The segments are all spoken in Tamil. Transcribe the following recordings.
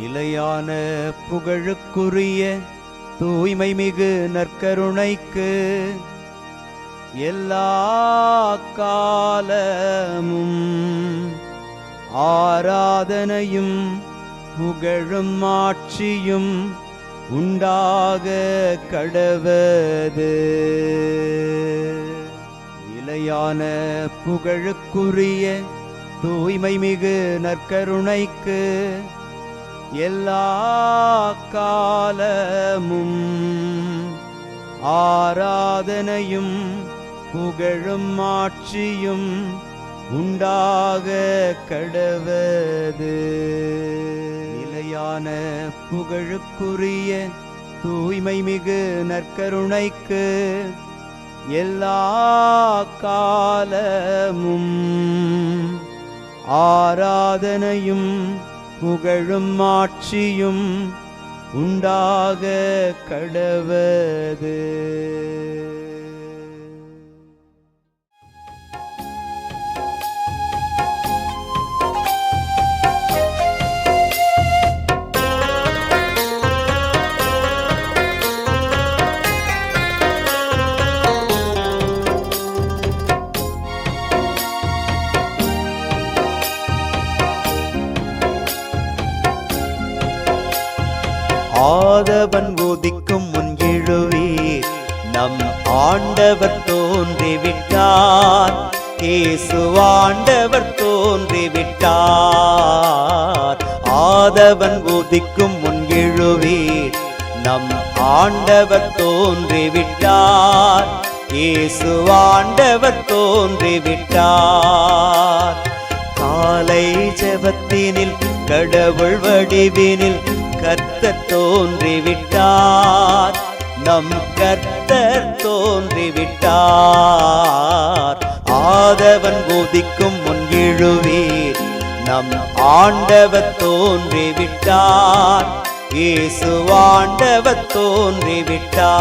நிலையான புகழுக்குரிய தூய்மை மிகு நற்கருணைக்கு எல்லா காலமும் ஆராதனையும் புகழும் ஆட்சியும் உண்டாக கடவது. நிலையான புகழுக்குரிய தூய்மை மிகு நற்கருணைக்கு எல்லா காலமும் ஆராதனையும் புகழும் ஆட்சியும் உண்டாக கடவது. நிலையான புகழுக்குரிய தூய்மை மிகு நற்கருணைக்கு எல்லா காலமும் ஆராதனையும் புகழும் ஆட்சியும் உண்டாக கடவது. ஆதவன் உதிக்கும் முன் எழுவீர், நம் ஆண்டவர் தோன்றிவிட்டார். இயேசு ஆண்டவர் தோன்றிவிட்டார். ஆதவன் உதிக்கும் முன் எழுவீர், நம் ஆண்டவர் தோன்றிவிட்டார். இயேசு ஆண்டவர் தோன்றிவிட்டார். காலை ஜெபத்தினில் கடவுள் வடிவினில் கர்த்தர் தோன்றிவிட்டார். நம் கர்த்தர் தோன்றிவிட்டார். ஆதவன் உதிக்கும் முன் எழுவீர், நம் ஆண்டவர் தோன்றிவிட்டார். இயேசு ஆண்டவர் தோன்றிவிட்டார்.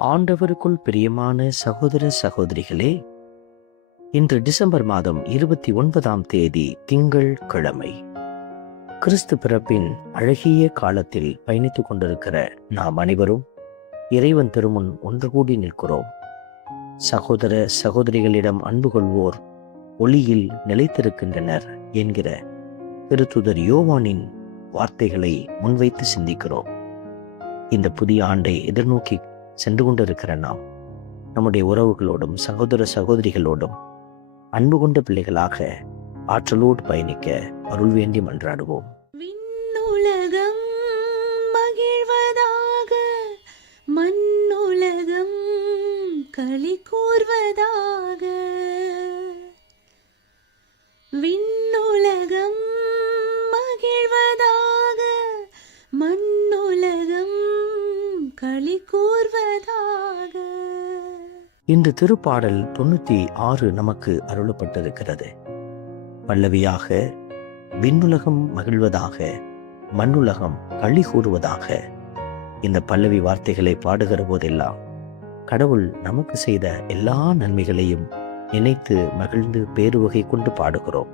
ஆண்டவருக்குள் பிரியமான சகோதர சகோதரிகளே, இன்று டிசம்பர் மாதம் 29ஆம் தேதி திங்கள் கிழமை. கிறிஸ்து பிறப்பின் அழகிய காலத்தில் பயணித்துக் கொண்டிருக்கிற நாம் அனைவரும் இறைவன் திருமுன் ஒன்று கூடி நிற்கிறோம். சகோதர சகோதரிகளிடம் அன்பு கொள்வோர் ஒளியில் நிலைத்திருக்கின்றனர் என்கிற திருத்துதர் யோவானின் வார்த்தைகளை முன்வைத்து சிந்திக்கிறோம். இந்த புதிய ஆண்டை எதிர்நோக்கி சென்று கொண்டிருக்கிற நாம் நம்முடைய உறவுகளோடும் சகோதர சகோதரிகளோடும் அன்பு கொண்ட பிள்ளைகளாக ஆற்றலோடு பயணிக்க அருள் வேண்டி மன்றாடுவோம். விண்ணுலகம் மகிழ்வதாக, மண்ணுலகம் களி கூர்வதாக. விண்ணுலகம் மகிழ்வதாக, மண்ணுலகம் களி கூர்வதாக. இன்று திருப்பாடல் 96 நமக்கு அருளப்பட்டிருக்கிறது. பல்லவியாக விண்ணுலகம் மகிழ்வதாக, மண்ணுலகம் களி கூறுவதாக. இந்த பல்லவி வார்த்தைகளை பாடுகிற போதெல்லாம் கடவுள் நமக்கு செய்த எல்லா நன்மைகளையும் நினைத்து மகிழ்ந்து பேருவகை கொண்டு பாடுகிறோம்.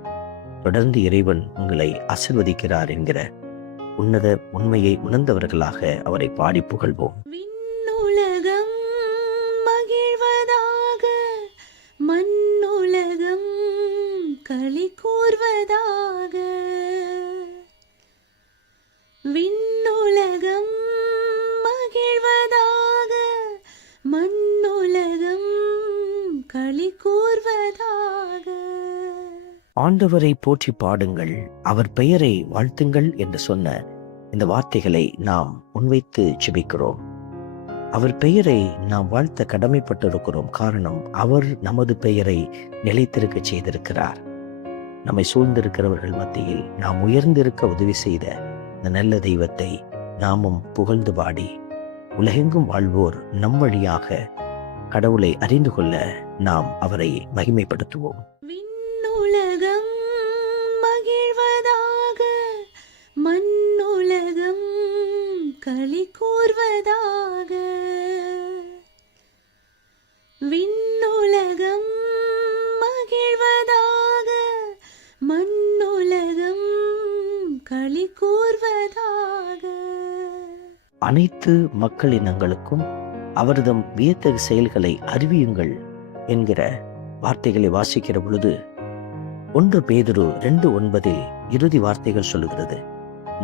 தொடர்ந்து இறைவன் உங்களை ஆசீர்வதிக்கிறார் என்கிற உன்னத உண்மையை உணர்ந்தவர்களாக அவரை பாடி புகழ்வோம். விண்ணுலகம் மகிழ்வதாக, மண்ணுலகம் களி கூர்வதாக. விண்ணுலகம் மகிழ்வதாக, மண்ணுலகம் களி கூர்வதாக. ஆண்டவரை போற்றி பாடுங்கள், அவர் பெயரை வாழ்த்துங்கள் என்று சொன்ன இந்த வார்த்தைகளை நாம் முன்வைத்து ஜெபிக்கிறோம். அவர் பெயரை நாம் வாழ்த்த கடமைப்பட்டிருக்கிறோம். காரணம், அவர் நமது பெயரை நிலைத்திருக்க செய்திருக்கிறார். நம்மை சூழ்ந்திருக்கிறவர்கள் மத்தியில் நாம் உயர்ந்திருக்க உதவி செய்த இந்த நல்ல தெய்வத்தை நாமும் புகழ்ந்து பாடி உலகெங்கும் வாழ்வோர் நம் வழியாக கடவுளை அறிந்து கொள்ள நாம் அவரை மகிமைப்படுத்துவோம். விண்ணுலகம் மகிழ்வதாக, மண்ணுலகம் களி கூர்வதாக. விண்ணுலகம் மகிழ்வதாக, அனைத்து மக்களினங்களுக்கும் அவர்தம் வியத்தகு செயல்களை அறிவியுங்கள் என்கிற வார்த்தைகளை வாசிக்கிற பொழுது 1 பேதுரு 2:9 இறுதி வார்த்தைகள் சொல்லுகிறது,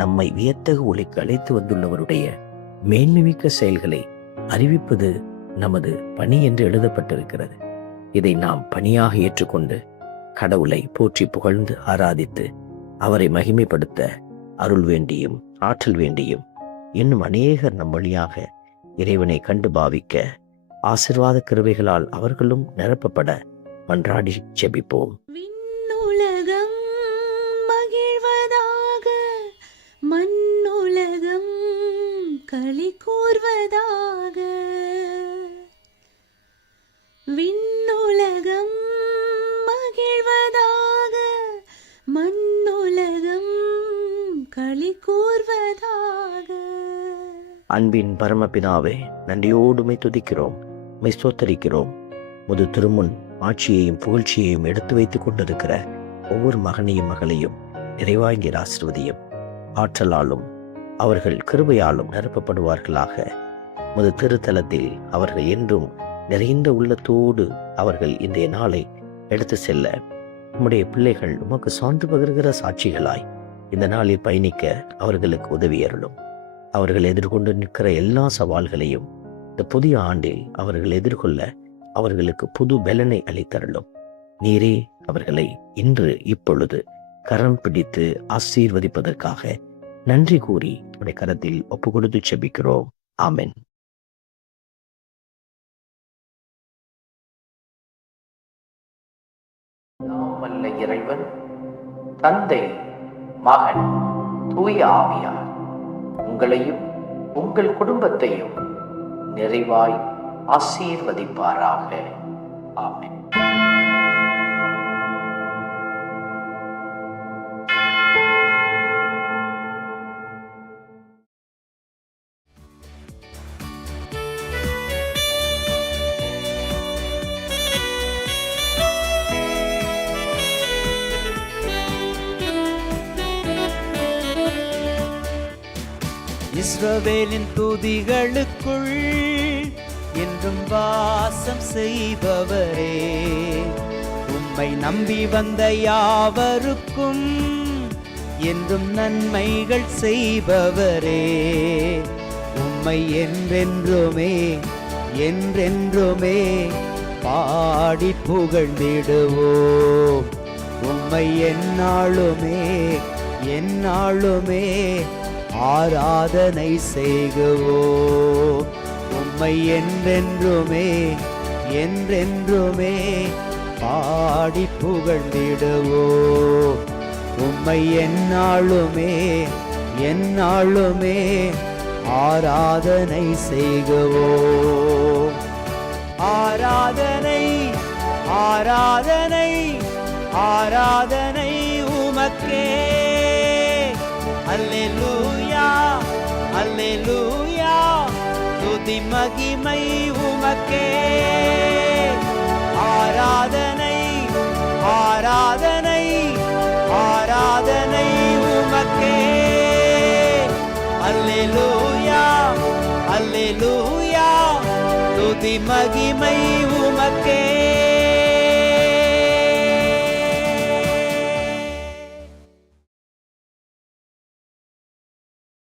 நம்மை வியத்தகு ஒளிக்கு அழைத்து வந்துள்ளவருடைய மேன்மைமிக்க செயல்களை அறிவிப்பது நமது பணி என்று எழுதப்பட்டிருக்கிறது. இதை நாம் பணியாக ஏற்றுக்கொண்டு கடவுளை போற்றி புகழ்ந்து ஆராதித்து அவரை மகிமைப்படுத்த அருள் வேண்டியும் ஆற்றல் வேண்டியும் இன்னும் அநேகர் நம் வழியாக இறைவனை கண்டு பாவிக்க ஆசீர்வாத கிருபைகளால் அவர்களும் நிரப்பப்பட மன்றாடி ஜெபிப்போம். விண்ணுலகம் மகிழ்வதாக, மண்ணுலகம் களி கூர்வதாக. விண்ணுலகம் மகிழ்வதாக, மண்ணுலகம் களி கூர்வதாக. அன்பின் பரமபிதாவே, நன்றியோடுமை துதிக்கிறோம், மை ஸ்தோத்தரிக்கிறோம். முது திருமுன் ஆட்சியையும் புகழ்ச்சியையும் எடுத்து வைத்துக் கொண்டிருக்கிற ஒவ்வொரு மகனையும் மகளையும் நிறைவாய்ந்த ஆசீர்வதியும். ஆற்றலாலும் அவர்கள் கிருபையாலும் நிரப்பப்படுவார்களாக. முது திருத்தலத்தில் அவர்கள் என்றும் நிறைந்த உள்ளத்தோடு அவர்கள் இன்றைய நாளை எடுத்து செல்ல உம்முடைய பிள்ளைகள் உமக்கு சான்று பகிர்கிற சாட்சிகளாய் இந்த நாளில் பயணிக்க அவர்களுக்கு உதவி அருளும். அவர்கள் எதிர்கொண்டு நிற்கிற எல்லா சவால்களையும் இந்த புதிய ஆண்டில் அவர்கள் எதிர்கொள்ள அவர்களுக்கு புது பலனை அளித்தருளும். நீரே அவர்களை இன்று இப்பொழுது கரம் பிடித்து ஆசீர்வதிப்பதற்காக நன்றி கூறி உடைய கரத்தில் ஒப்பு கொடுத்து செபிக்கிறோம். ஆமென். வல்ல இறைவன் தந்தை, மகன், தூய ஆவியார் உங்களையும் உங்கள் குடும்பத்தையும் நிறைவாய் ஆசீர்வதிப்பாராக. ஆமென். இஸ்ரவேலின் துதிகளுக்குள் என்றும் வாசம் செய்பவரே, உம்மை நம்பி வந்த யாவருக்கும் என்றும் நன்மைகள் செய்பவரே, உம்மை என்றென்றுமே என்றென்றுமே பாடி புகழ்ந்திடுவோம். உம்மை எந்நாளுமே எந்நாளுமே ஆராதனை செய்குவோம். உம்மை என்றென்றுமே என்றென்றுமே பாடி புகழ்ந்திடுவோம். உம்மை எந்நாளுமே எந்நாளுமே ஆராதனை செய்குவோம். ஆராதனை ஆராதனை ஆராதனை உமக்கே. அல்லேலூயா அல்லேலூயா, துதி மகிமை உமக்கே. ஆராதனை ஆராதனை ஆராதனை உமக்கே. அல்லேலூயா அல்லேலூயா, துதி மகிமை